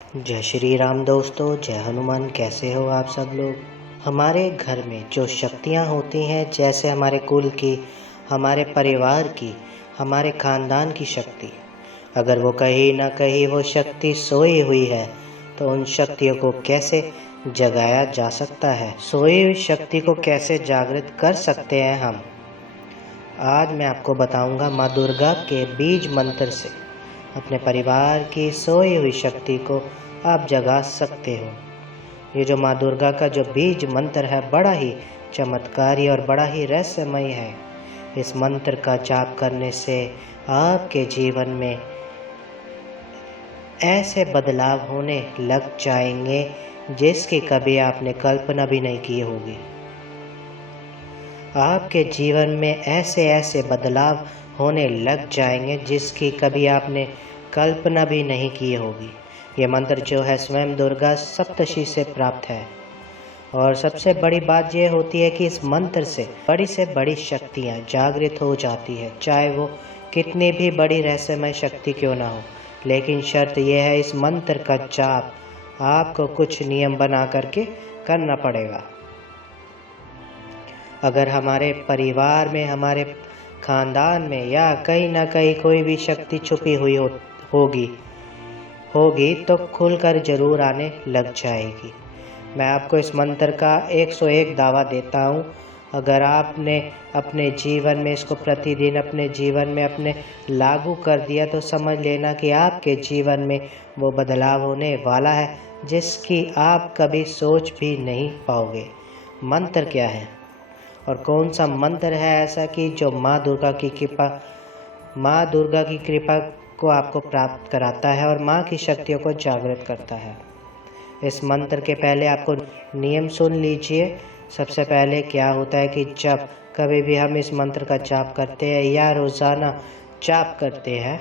जय श्री राम दोस्तों, जय हनुमान। कैसे हो आप सब लोग। हमारे घर में जो शक्तियाँ होती हैं, जैसे हमारे कुल की, हमारे परिवार की, हमारे खानदान की शक्ति, अगर वो कहीं ना कहीं वो शक्ति सोई हुई है तो उन शक्तियों को कैसे जगाया जा सकता है, सोई हुई शक्ति को कैसे जागृत कर सकते हैं हम। आज मैं आपको बताऊंगा माँ दुर्गा के बीज मंत्र से अपने परिवार की सोई हुई शक्ति को आप जगा सकते हो। ये जो माँ दुर्गा का जो बीज मंत्र है, बड़ा ही चमत्कारी और बड़ा ही रहस्यमय है। इस मंत्र का जाप करने से आपके जीवन में ऐसे बदलाव होने लग जाएंगे जिसकी कभी आपने कल्पना भी नहीं की होगी। आपके जीवन में ऐसे ऐसे बदलाव होने लग जाएंगे जिसकी कभी आपने कल्पना भी नहीं की होगी। ये मंत्र जो है स्वयं दुर्गा सप्तर्षि से प्राप्त है। और सबसे बड़ी बात यह होती है कि इस मंत्र से बड़ी शक्तियाँ जागृत हो जाती है, चाहे वो कितनी भी बड़ी रहस्यमय शक्ति क्यों ना हो। लेकिन शर्त यह है, इस मंत्र का जाप आपको कुछ नियम बना करके करना पड़ेगा। अगर हमारे परिवार में, हमारे खानदान में या कहीं ना कहीं कोई भी शक्ति छुपी हुई होगी तो खुलकर जरूर आने लग जाएगी। मैं आपको इस मंत्र का 101 दावा देता हूँ। अगर आपने अपने जीवन में इसको प्रतिदिन अपने जीवन में अपने लागू कर दिया तो समझ लेना कि आपके जीवन में वो बदलाव होने वाला है जिसकी आप कभी सोच भी नहीं पाओगे। मंत्र क्या है और कौन सा मंत्र है ऐसा कि जो माँ दुर्गा की कृपा को आपको प्राप्त कराता है और माँ की शक्तियों को जागृत करता है। इस मंत्र के पहले आपको नियम सुन लीजिए। सबसे पहले क्या होता है कि जब कभी भी हम इस मंत्र का जाप करते हैं या रोज़ाना जाप करते हैं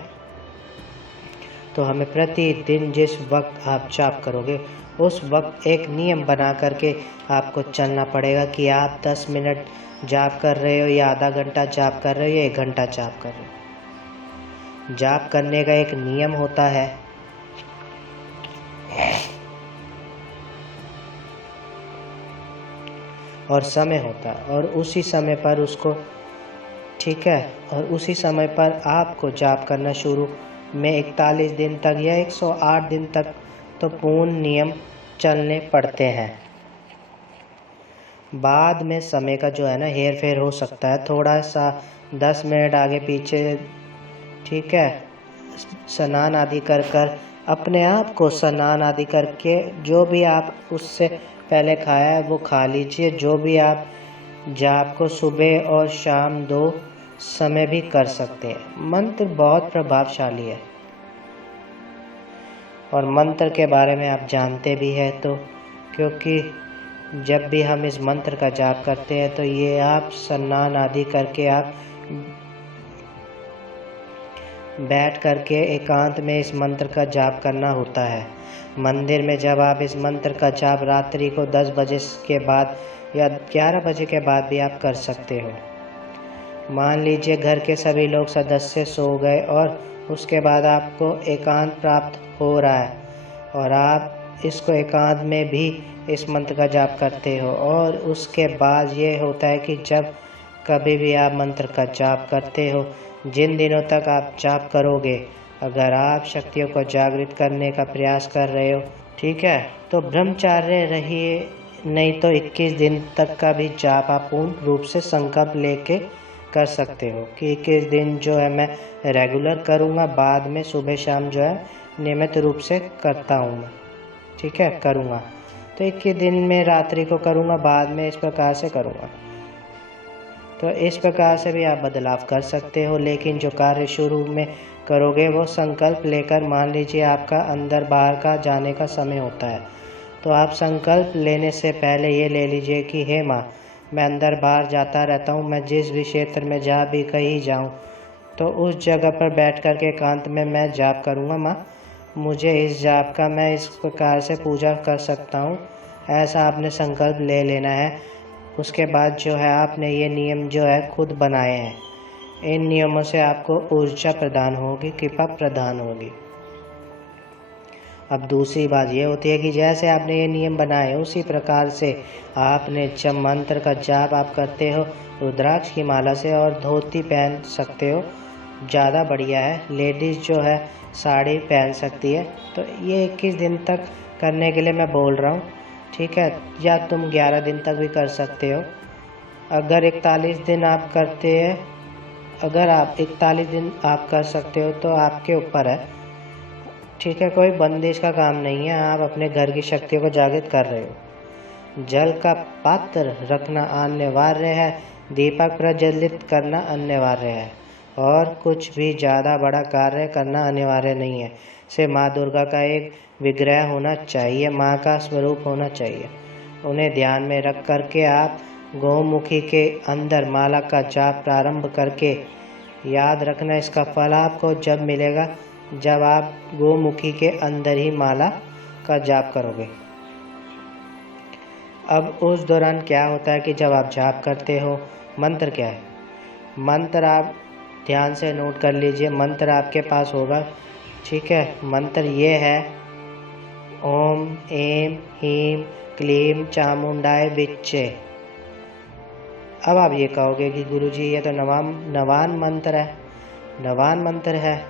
तो हमें प्रतिदिन जिस वक्त आप जाप करोगे उस वक्त एक नियम बना करके आपको चलना पड़ेगा कि आप 10 मिनट जाप कर रहे हो या आधा घंटा जाप कर रहे हो या 1 घंटा जाप कर रहे हो। जाप करने का एक नियम होता है और समय होता है, और उसी समय पर उसको और उसी समय पर आपको जाप करना शुरू में 41 दिन तक या 108 दिन तक तो पूर्ण नियम चलने पड़ते हैं। बाद में समय का जो है ना हेर फेर हो सकता है, थोड़ा सा 10 मिनट आगे पीछे, स्नान आदि कर अपने आप को स्नान आदि करके जो भी आप उससे पहले खाया है वो खा लीजिए। जो भी आप जाप को सुबह और शाम 2 समय भी कर सकते हैं। मंत्र बहुत प्रभावशाली है और मंत्र के बारे में आप जानते भी हैं तो, क्योंकि जब भी हम इस मंत्र का जाप करते हैं तो ये आप स्नान आदि करके आप बैठ करके एकांत में इस मंत्र का जाप करना होता है। मंदिर में जब आप इस मंत्र का जाप रात्रि को 10 बजे के बाद या 11 बजे के बाद भी आप कर सकते हो। मान लीजिए घर के सभी लोग सदस्य सो गए और उसके बाद आपको एकांत प्राप्त हो रहा है और आप इसको एकांत में भी इस मंत्र का जाप करते हो। और उसके बाद ये होता है कि जब कभी भी आप मंत्र का जाप करते हो, जिन दिनों तक आप जाप करोगे, अगर आप शक्तियों को जागृत करने का प्रयास कर रहे हो, तो ब्रह्मचार्य रहिए, नहीं तो 21 दिन तक का भी जाप आप पूर्ण रूप से संकल्प लेके कर सकते हो कि 21 दिन जो है मैं रेगुलर करूँगा, बाद में सुबह शाम जो है नियमित रूप से करता हूँ मैं, करूँगा। तो 21 दिन में रात्रि को करूँगा, बाद में इस प्रकार से करूँगा। तो इस प्रकार से भी आप बदलाव कर सकते हो। लेकिन जो कार्य शुरू में करोगे वो संकल्प लेकर, मान लीजिए आपका अंदर बाहर का जाने का समय होता है तो आप संकल्प लेने से पहले ये ले लीजिए कि हे माँ, मैं अंदर बाहर जाता रहता हूँ, मैं जिस भी क्षेत्र में जहाँ भी कहीं जाऊँ तो उस जगह पर बैठ कर के एकांत में मैं जाप करूँगा। माँ, मुझे इस जाप का मैं इस प्रकार से पूजा कर सकता हूँ, ऐसा आपने संकल्प ले लेना है। उसके बाद जो है आपने ये नियम जो है खुद बनाए हैं। इन नियमों से आपको ऊर्जा प्रदान होगी, कृपा प्रदान होगी। अब दूसरी बात ये होती है कि जैसे आपने ये नियम बनाए उसी प्रकार से आपने जब मंत्र का जाप आप करते हो रुद्राक्ष की माला से और धोती पहन सकते हो, ज़्यादा बढ़िया है। लेडीज़ जो है साड़ी पहन सकती है। तो ये 21 दिन तक करने के लिए मैं बोल रहा हूँ, ठीक है। या तुम 11 दिन तक भी कर सकते हो। अगर 41 दिन आप करते हैं, अगर आप 41 दिन आप कर सकते हो तो आपके ऊपर है, ठीक है। कोई बंदिश का काम नहीं है, आप अपने घर की शक्तियों को जागृत कर रहे हो। जल का पात्र रखना अनिवार्य है, दीपक प्रज्वलित करना अनिवार्य है, और कुछ भी ज़्यादा बड़ा कार्य करना अनिवार्य नहीं है। से माँ दुर्गा का एक विग्रह होना चाहिए, माँ का स्वरूप होना चाहिए। उन्हें ध्यान में रख करके आप गौमुखी के अंदर माला का जाप प्रारंभ करके, याद रखना इसका फल आपको जब मिलेगा जब आप गोमुखी के अंदर ही माला का जाप करोगे। अब उस दौरान क्या होता है कि जब आप जाप करते हो, मंत्र क्या है, मंत्र आप ध्यान से नोट कर लीजिए। मंत्र आपके पास होगा, ठीक है। मंत्र ये है, ओम ऐं ह्रीं क्लीं चामुंडाय विच्चे। अब आप ये कहोगे कि गुरुजी ये तो नवान मंत्र है। नवान मंत्र है,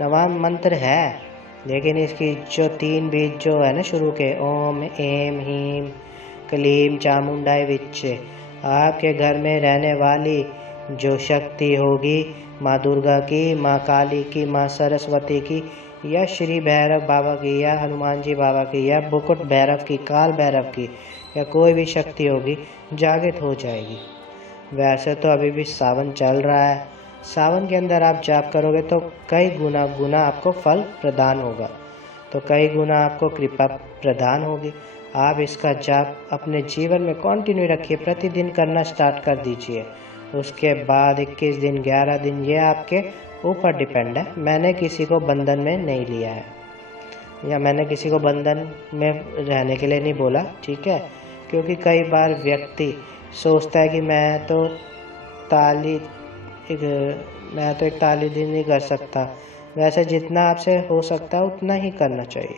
नवान मंत्र है, लेकिन इसकी जो 3 बीज जो है ना शुरू के, ओम ऐं ह्रीं क्लीं चामुंडाय विच्चे, आपके घर में रहने वाली जो शक्ति होगी, माँ दुर्गा की, माँ काली की, माँ सरस्वती की, या श्री भैरव बाबा की, या हनुमान जी बाबा की, या बुकुट भैरव की, काल भैरव की, या कोई भी शक्ति होगी, जागृत हो जाएगी। वैसे तो अभी भी सावन चल रहा है, सावन के अंदर आप जाप करोगे तो कई गुना आपको फल प्रदान होगा, तो कई गुना आपको कृपा प्रदान होगी। आप इसका जाप अपने जीवन में कंटिन्यू रखिए, प्रतिदिन करना स्टार्ट कर दीजिए। उसके बाद 21 दिन 11 दिन ये आपके ऊपर डिपेंड है। मैंने किसी को बंधन में नहीं लिया है, या मैंने किसी को बंधन में रहने के लिए नहीं बोला, ठीक है। क्योंकि कई बार व्यक्ति सोचता है कि मैं तो एक ताली दिन नहीं कर सकता। वैसे जितना आपसे हो सकता है उतना ही करना चाहिए।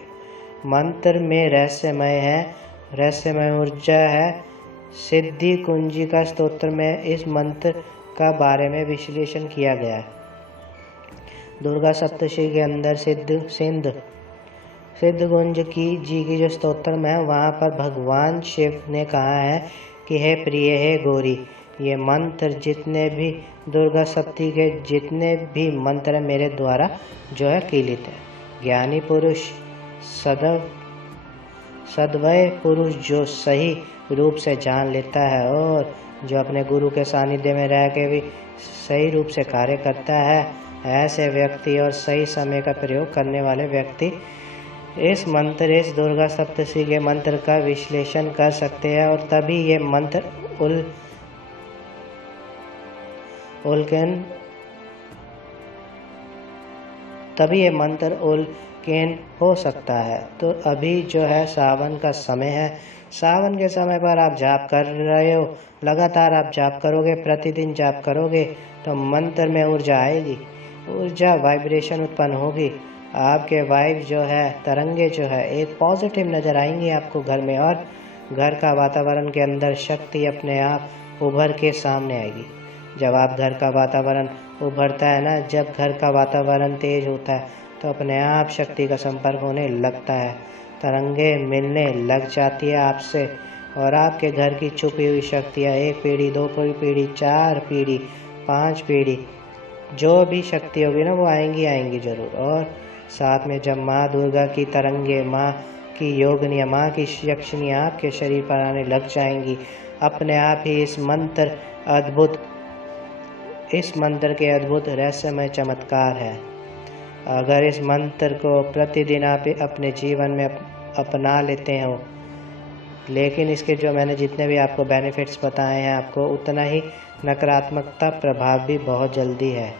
मंत्र में रहस्यमय है, रहस्यमय ऊर्जा है। सिद्धि कुंजी का स्तोत्र में इस मंत्र का बारे में विश्लेषण किया गया है। दुर्गा सप्तशती के अंदर सिद्ध कुंज की जो स्तोत्र में है, वहाँ पर भगवान शिव ने कहा है कि हे प्रिय, हे गौरी, ये मंत्र जितने भी दुर्गा सप्तशती के जितने भी मंत्र मेरे द्वारा जो है कीलित है। ज्ञानी पुरुष, सद्वय पुरुष जो सही रूप से जान लेता है और जो अपने गुरु के सानिध्य में रह के भी सही रूप से कार्य करता है, ऐसे व्यक्ति और सही समय का प्रयोग करने वाले व्यक्ति इस दुर्गा सप्तशती के मंत्र का विश्लेषण कर सकते हैं, और तभी ये मंत्र उल्केन हो सकता है। तो अभी जो है सावन का समय है, सावन के समय पर आप जाप कर रहे हो, लगातार आप जाप करोगे, प्रतिदिन जाप करोगे तो मंत्र में ऊर्जा आएगी, ऊर्जा वाइब्रेशन उत्पन्न होगी। आपके वाइब जो है, तरंगे जो है एक पॉजिटिव नज़र आएंगी आपको घर में, और घर का वातावरण के अंदर शक्ति अपने आप उभर के सामने आएगी। जब आप घर का वातावरण उभरता है ना, जब घर का वातावरण तेज होता है तो अपने आप शक्ति का संपर्क होने लगता है, तरंगे मिलने लग जाती है आपसे, और आपके घर की छुपी हुई शक्तियाँ 1 पीढ़ी 2 पीढ़ी 4 पीढ़ी 5 पीढ़ी जो भी शक्ति होगी ना वो आएंगी ज़रूर। और साथ में जब माँ दुर्गा की तरंगे, माँ की योगनियाँ, माँ की यक्षिणियाँ आपके शरीर पर आने लग जाएंगी, अपने आप ही इस मंत्र के अद्भुत रहस्यमय चमत्कार है। अगर इस मंत्र को प्रतिदिन आप अपने जीवन में अपना लेते हो, लेकिन इसके जो मैंने जितने भी आपको बेनिफिट्स बताए हैं, आपको उतना ही नकारात्मकता प्रभाव भी बहुत जल्दी है।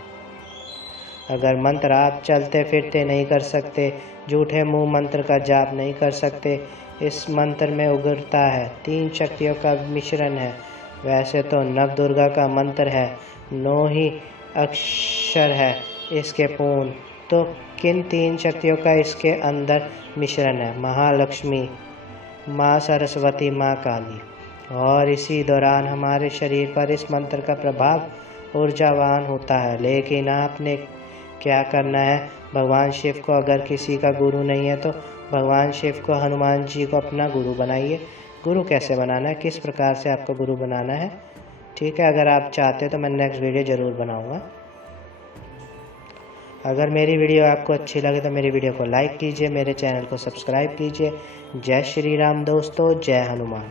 अगर मंत्र आप चलते फिरते नहीं कर सकते, झूठे मुंह मंत्र का जाप नहीं कर सकते, इस मंत्र में उगरता है 3 शक्तियों का मिश्रण है। वैसे तो नव दुर्गा का मंत्र है, 9 ही अक्षर है इसके पूर्ण, तो किन 3 शक्तियों का इसके अंदर मिश्रण है? महालक्ष्मी, माँ सरस्वती, माँ काली। और इसी दौरान हमारे शरीर पर इस मंत्र का प्रभाव ऊर्जावान होता है। लेकिन आपने क्या करना है? भगवान शिव को, अगर किसी का गुरु नहीं है तो भगवान शिव को, हनुमान जी को अपना गुरु बनाइए। गुरु कैसे बनाना है, किस प्रकार से आपको गुरु बनाना है, ठीक है, अगर आप चाहते हो तो मैं नेक्स्ट वीडियो ज़रूर बनाऊँगा। अगर मेरी वीडियो आपको अच्छी लगे तो मेरी वीडियो को लाइक कीजिए, मेरे चैनल को सब्सक्राइब कीजिए। जय श्री राम दोस्तों, जय हनुमान।